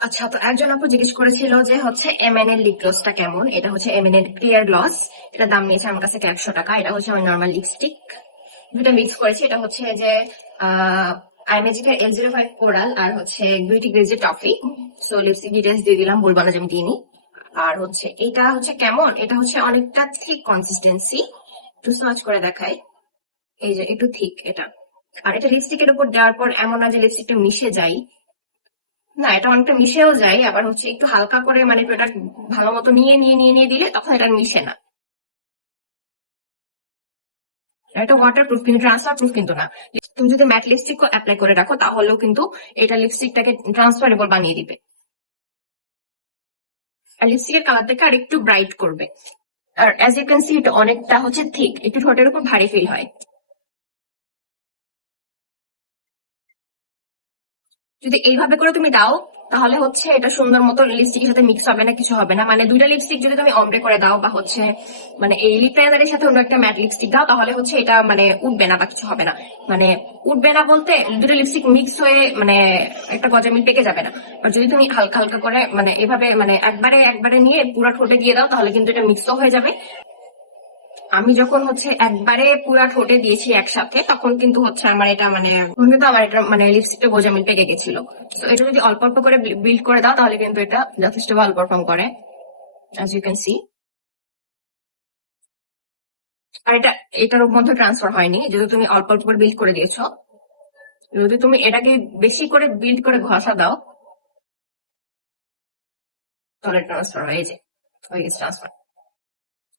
আচ্ছা, তো একজন আপু জিজ্ঞেস করেছিল যে হচ্ছে এমএন এর লিপ গ্লসটা কেমন। এটা হচ্ছে এমএন এর ক্লিয়ার গ্লস। এটা দাম নিয়েছে আমার কাছ থেকে 100 টাকা। এটা হচ্ছে আমার নর্মাল লিপস্টিক, দুটো মিক্স করেছি। এটা হচ্ছে যে আইম্যাজিকের L05 কোরাল আর হচ্ছে বিউটি গ্লেজের টফি। সো লিপস্টিক ডিটেলস দিয়ে দিলাম, বলবো না যে আমি দিইনি। আর হচ্ছে এটা হচ্ছে কেমন, এটা হচ্ছে অনেকটা থিক কনসিস্টেন্সি। একটু সার্চ করে দেখাই, এই যে একটু থিক এটা। আর এটা লিপস্টিকের উপর দেওয়ার পর এমন না যে লিপস্টিকটা মিশে যায়, না এটা অনেকটা মিশেও যায়। আবার হচ্ছে একটু হালকা করে মানে প্রোডাক্ট ভালো মতো নিয়ে দিলে তখন এটা মিশে না। এটা ওয়াটার প্রুফ কিন্তু ট্রান্সফার প্রুফ কিন্তু না। তুমি যদি ম্যাট লিপস্টিক অ্যাপ্লাই করে রাখো তাহলেও কিন্তু এটা লিপস্টিকটাকে ট্রান্সফারেবল বানিয়ে দিবে, আর লিপস্টিকের কালারটাকে আর একটু ব্রাইট করবে। আর অ্যাজ ইউ ক্যান সি এটা অনেকটা হচ্ছে থিক, একটু ঠোঁটের উপর ভারী ফিল হয়। যদি এইভাবে করে তুমি দাও তাহলে হচ্ছে এটা সুন্দর মতো লিপস্টিকের সাথে মিক্স হবে না, কিছু হবে না। মানে দুইটা লিপস্টিক যদি তুমি অমব্রে করে দাও বা হচ্ছে মানে এই লিপ লাইনারের সাথে অন্য একটা ম্যাট লিপস্টিক দাও তাহলে হচ্ছে এটা মানে উঠবে না বা কিছু হবে না। মানে উঠবে না বলতে দুটো লিপস্টিক মিক্স হয়ে মানে একটা গজামিল পেকে যাবে না। আর যদি তুমি হালকা হালকা করে মানে এভাবে মানে একবারে একবারে নিয়ে পুরো ঠোঁটে দিয়ে দাও তাহলে কিন্তু এটা মিক্সও হয়ে যাবে। আমি যখন হচ্ছে একবারে পুরা ঠোঁটে দিয়েছি একসাথে তখন কিন্তু হচ্ছে আমার এটা মানে তখন কিন্তু আমার এটা মানে লিপস্টিকটা গোজামিল পেকে গেছিল। তো এটা যদি অল্প অল্প করে বিল্ড করে দাও তাহলে কিন্তু এটা যথেষ্ট ভালো পারফর্ম করে, অ্যাজ ইউ ক্যান সি। আর এটা এটার মধ্যে ট্রান্সফার হয়নি, যদি তুমি অল্প অল্প করে বিল্ড করে দিয়েছো। যদি তুমি এটাকে বেশি করে বিল্ড করে ঘষা দাও তাহলে ট্রান্সফার হয়ে যায়, হয়ে গেছে transfer.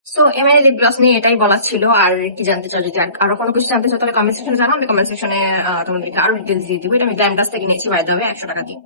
So MI lip gloss নিয়ে এটাই বলা ছিল। আর কি জানতে চাও, যদি আরো কোনো কিছু জানতে চাও তাহলে কমেন্ট সেকশনে জানাও, আমি কমেন্ট সেকশনে তোমাদেরকে আরো ডিটেলস দিয়ে দিবো। এটা আমি ব্র্যান্ড কাছ থেকে নিয়েছি, বাই দ্য ওয়ে 100 টাকা দিয়ে।